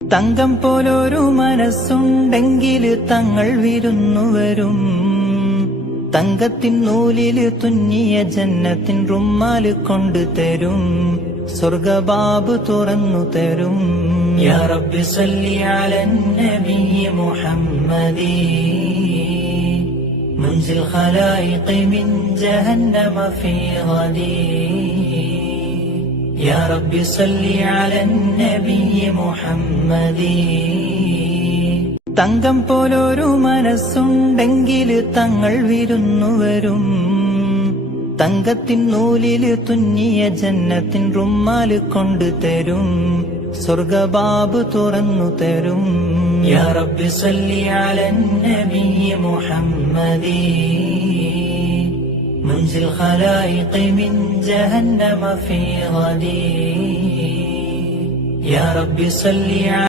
തങ്കം പോലൊരു മനസ്സുണ്ടെങ്കിൽ തങ്ങൾ വിരുന്നുവരും. തങ്കത്തിൻ നൂലില് തുന്നിയ ജന്നത്തിൻ റുമാല് കൊണ്ടു തരും. സ്വർഗബാബ് തുറന്നു തരും. യാ റബ്ബി സല്ലി അലൻ നബിയ്യി മുഹമ്മദി മുൻസിൽ ഖലായിഖി മിൻ ജഹന്നമ ഫീ ഗദി. യാ റബ്ബി സല്ലി അലൻ നബിയ്യി മുഹമ്മദി. തങ്കം പോലൊരു മനസ്സുണ്ടെങ്കിൽ തങ്ങൾ വിരുന്നുവരും. തങ്കത്തിൻ നൂലില് തുന്നിയ ജന്നത്തിൻ റുമാല് കൊണ്ടു തരും. സ്വർഗബാബ് തുറന്നു തരും. യാ റബ്ബി സല്ലി അലൻ നബിയ്യി മുഹമ്മദി മുൻസിൽ ഖലായിഖി മിൻ ജഹന്നമ ഫീ ഗദി. യാ റബ്ബി സല്ലി